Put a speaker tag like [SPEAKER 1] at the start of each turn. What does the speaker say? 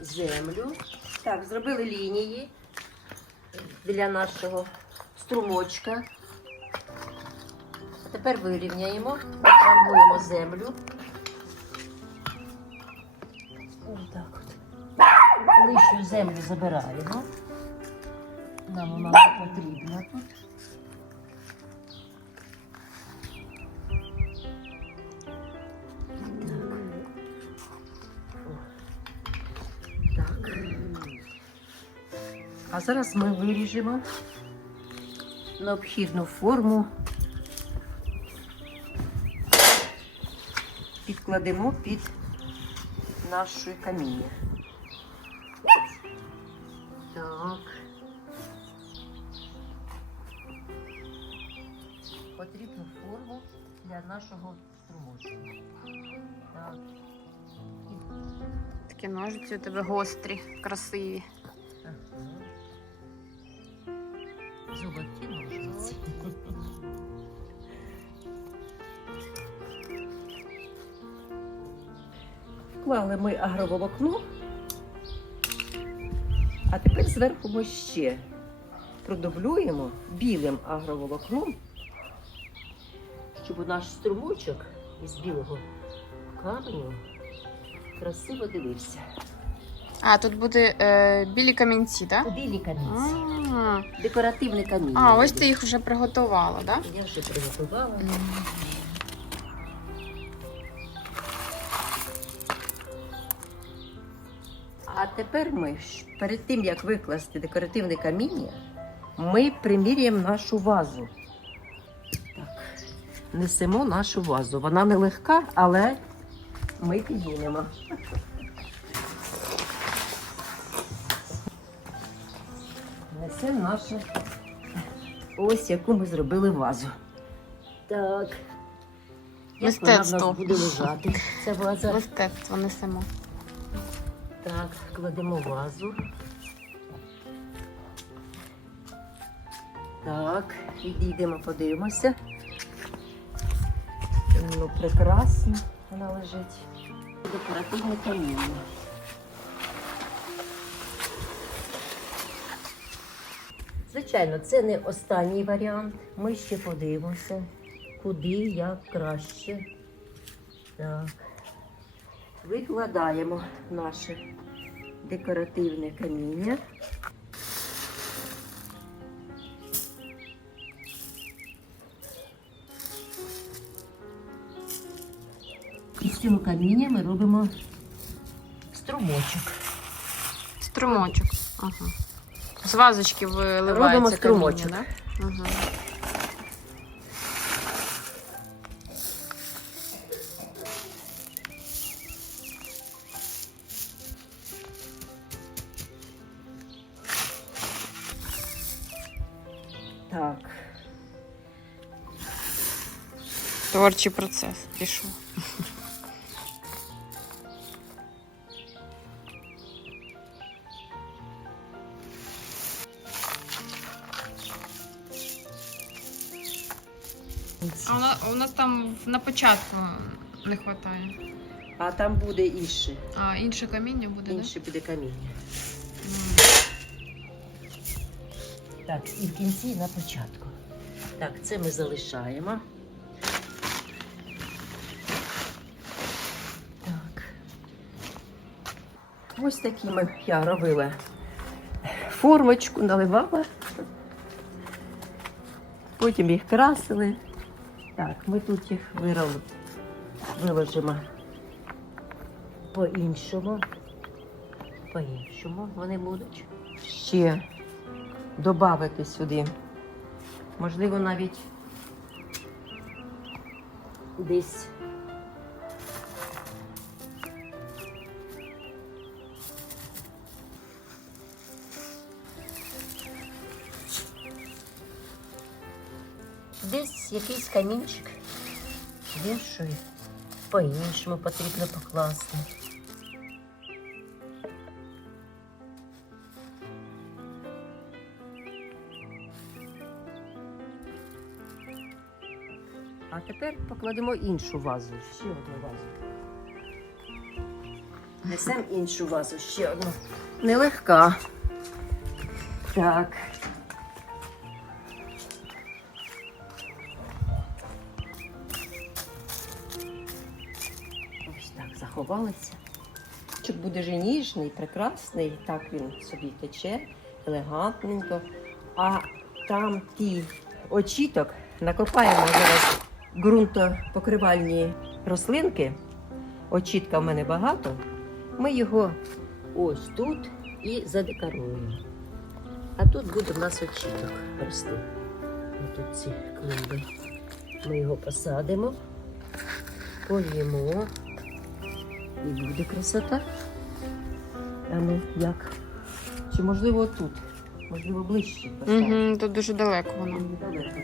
[SPEAKER 1] землю. Так, зробили лінії для нашого струмочка. Тепер вирівняємо, трамбуємо землю. Ось так от. Лишню землю забираємо. Нам вона потрібна тут. А зараз ми виріжемо необхідну форму. Підкладемо під наше каміння. Так. Потрібну форму для нашого струмочка. Так.
[SPEAKER 2] Такі ножиці у тебе гострі, красиві.
[SPEAKER 1] Ага. Золоті. Вклали ми агроволокно, а тепер зверху ми ще продублюємо білим агроволокном, щоб наш струмочок із білого каменю красиво дивився.
[SPEAKER 2] А, тут буде е, білі камінці, так?
[SPEAKER 1] Білі камінці.
[SPEAKER 2] А,
[SPEAKER 1] Декоративне каміння.
[SPEAKER 2] а, ось ти їх вже приготувала, так?
[SPEAKER 1] Я вже приготувала. А тепер ми ж перед тим як викласти декоративне каміння, ми приміряємо нашу вазу. Так, несемо нашу вазу. Вона не легка, але ми підіймемо. Несемо нашу ось яку ми зробили вазу. Так. Як вона в нас
[SPEAKER 2] Мистецтво.
[SPEAKER 1] буде лежати? Ця ваза.
[SPEAKER 2] Мистецтво несемо.
[SPEAKER 1] Так, кладемо вазу. Так, відійдемо, подивимося. Ну, прекрасно вона лежить. Декоративне каміння. Звичайно, це не останній варіант. Ми ще подивимося, куди як краще. Так. Викладаємо наше декоративне каміння. Із цього каміння ми робимо струмочок.
[SPEAKER 2] Струмочок. Ага. З вазочки виливається
[SPEAKER 1] Робимо
[SPEAKER 2] каміння, да? Ага.
[SPEAKER 1] Так.
[SPEAKER 2] Творчий процес пішов. А у нас, у нас там на початку не вистачає.
[SPEAKER 1] А там буде інше.
[SPEAKER 2] А інше каміння буде, так?
[SPEAKER 1] Інше буде каміння. Так, і в кінці і на початку. Так, це ми залишаємо. Так. Ось такі ми я робила формочку, наливала. Потім їх красили. Так, ми тут їх виложимо по-іншому. По-іншому вони будуть. Ще додати сюди. Можливо, навіть десь. Десь якийсь камінчик. Більший. По-іншому потрібно покласти. А тепер покладемо іншу вазу, ще одну вазу. Несемо іншу вазу ще одну. Нелегка. Так. Заховалися. Чик буде ніжний, прекрасний, так він собі тече, елегантненько. А там ті очіток накопаємо зараз ґрунтопокривальні рослинки. Очітка в мене багато. Ми його ось тут і задекоруємо. А тут буде в нас очіток рости. Тут ці клумби. Ми його посадимо, полємо. І буде красота. А ну як? Чи можливо тут? Можливо, ближче.
[SPEAKER 2] Угу, тут дуже далеко воно.
[SPEAKER 1] Недалеко.